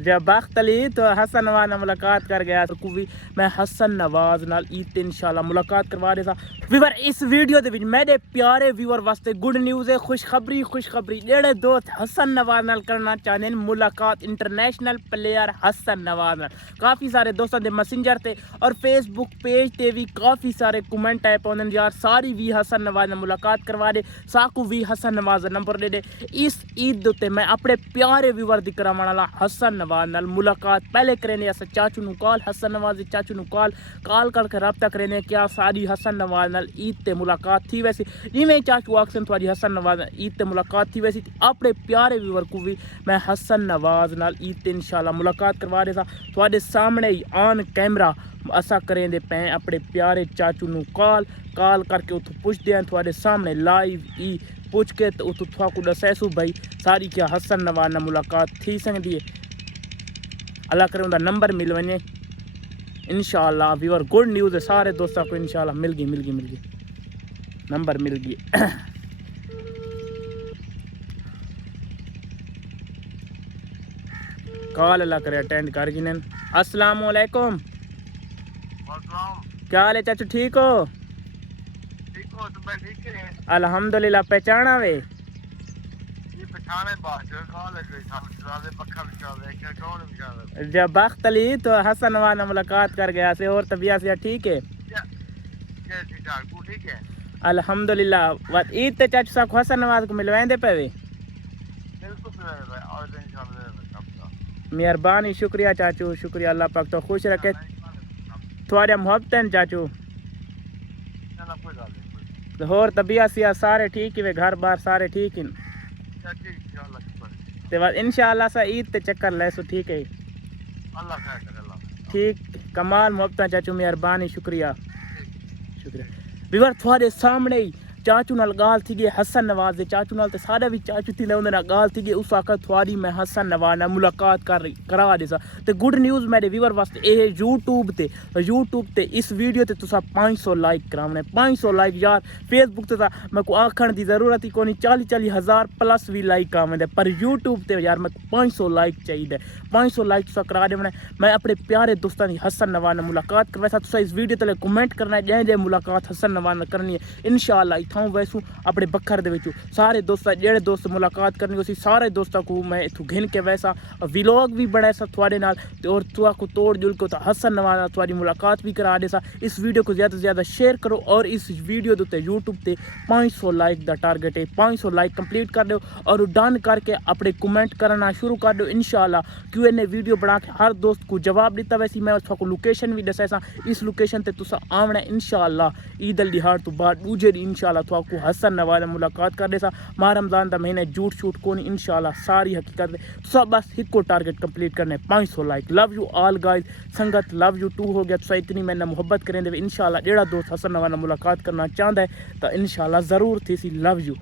जब वक्त अली तो हसन नवाज नाल मुलाकात कर गया तो भी मैं हसन नवाज नाल ईद ते इंशाल्लाह मुलाकात करवा रहा था। व्यूअर इस वीडियो दे विच मेरे प्यारे व्यूअर वास्ते गुड न्यूज़ है, खुशखबरी जेड़े दोस्त हसन नवाज नाल करना चाहते हैं मुलाकात इंटरनेशनल प्लेयर हसन नवाज नाल। काफ़ी सारे दोस्तों दे मैसेंजर ते और फेसबुक पेज ते भी काफ़ी सारे कमेंट आए पौंदे यार सारी भी हसन नवाज नाल मुलाकात करवा दे, साकू भी हसन नवाज दा नंबर दे दे। इस ईद उत्ते मैं अपने प्यारे व्यूअर दी करावन वाला हसन नवाज नाल मुलाकात पहले करेने अस चाचू नु कॉल हसन नवाज दे चाचू नु कॉल करके रब्ता करेने क्या सारी हसन नवाज नाल ईद ते मुलाकात थी। वैसे जिवें चाचू आखसन थोड़ी हसन नवाज ईद ते मुलाकात थी वैसे अपने प्यारे व्यूअर को भी मैं हसन नवाज नाल ईद ते इंशाल्लाह मुलाकात करवा रहा था। थोड़े सामने ही ऑन कैमरा असा करेंदे पे अपने प्यारे चाचू नु कॉल करके उतो पुछदे हैं थोड़े सामने लाइव ई पुछ के तो उतो थोड़ा दसैसू भाई सारी क्या हसन नवाज नाल मुलाकात थी सकती है। अल्लाह करे उनका नंबर मिल वने इंशाल्लाह। व्यूअर गुड न्यूज़ है सारे दोस्तों को इंशाल्लाह मिल गई नंबर मिल गई। कॉल अल्लाह करे अटेंड कर जिन। अस्सलाम वालेकुम, क्या हाल है चाचू, ठीक हो? अल्हम्दुलिल्लाह। पहचाना वे जब वक्त अली तो हसन नवाज नाल मुलाकात कर गया से और तबीयत से ठीक है? अल्हम्दुलिल्लाह। ईद ते चाचू साहब हसन नवाज को मिलवाएंदे पे वे? मेहरबानी, शुक्रिया चाचू, शुक्रिया। अल्लाह पाक तो खुश रखे। थोड़ा मोहब्बत है चाचू होर तबीयत से सारे ठीक ही वे, घर बार सारे ठीक ही ते बाद इंशाल्लाह सा ईद ते चक्कर ले सो ठीक है। ठीक कमाल मोहब्बत चाचू, मेहरबानी, शुक्रिया। व्यूअर थोड़े सामने ही चाचू नाल गाल थी गई हसन नवाज दे चाचू नाल ते सारे भी चाचू थी उन्हें नाल गाल थी गई उस आखा थोड़ी मैं हसन नवाज नाल मुलाकात करा देसा। ते गुड न्यूज़ मेरे व्यूअर वास्ते ये यूट्यूब ते इस वीडियो ते तुसा 500 लाइक करावने। 500 लाइक यार फेसबुक ते मैं को आखण दी जरूरत ही कोनी, 40 हज़ार प्लस भी लाइक आवेंदे पर यूट्यूब ते यार मैं 500 लाइक चाहिए। 500 लाइक तुसा करा देवने। मैं अपने प्यारे दोस्तों की हसन नवाज नाल मुलाकात करवाया। तुसा इस वीडियो तले कमेंट करना है जे मुलाकात हसन नवाज नाल करनी है इंशाल्लाह। इथों वैसू अपने बखर दे विचों सारे दोस्त जेड़े दोस्त मुलाकात करनी उसी सारे दोस्तों को मैं इथों घिन के वैसा व्लॉग भी बनाए सा थोड़े नाल और तुआ को तोड़ जुल को हसन नवाज नाल थोड़ी मुलाकात भी करा दे सा। इस वीडियो को ज़्यादा से ज़्यादा शेयर करो और इस वीडियो के उत्ते यूट्यूब ते 500 लाइक का टारगेट है। 500 लाइक कंप्लीट कर दो और डन करके अपने कमेंट करना शुरू कर दो इंशाल्लाह। Q&A वीडियो बना के हर दोस्त को जवाब दिता। वैसे मैं उसको लोकेशन भी दसा सा, इस लोकेशन ते तुसा आना इंशाल्लाह। ईद अल दिहाड़ तो बाद दूजे दिन इंशाल्लाह को हसन नवाज मुलाकात कर देसा। माह रमजान का महीना झूठ छूट को नहीं इंशाल्लाह सारी हकीकत सब बस हिको टारगेट कंप्लीट करने 500 like. Love you all guys, संगत लव यू टू हो गया। तो इतनी मैंने मुहब्बत करें इंशाल्लाह। जेड़ा दोस्त हसन नवाज मुलाकात करना चाहता है तो इंशाल्लाह ज़रूर थी सी। Love you.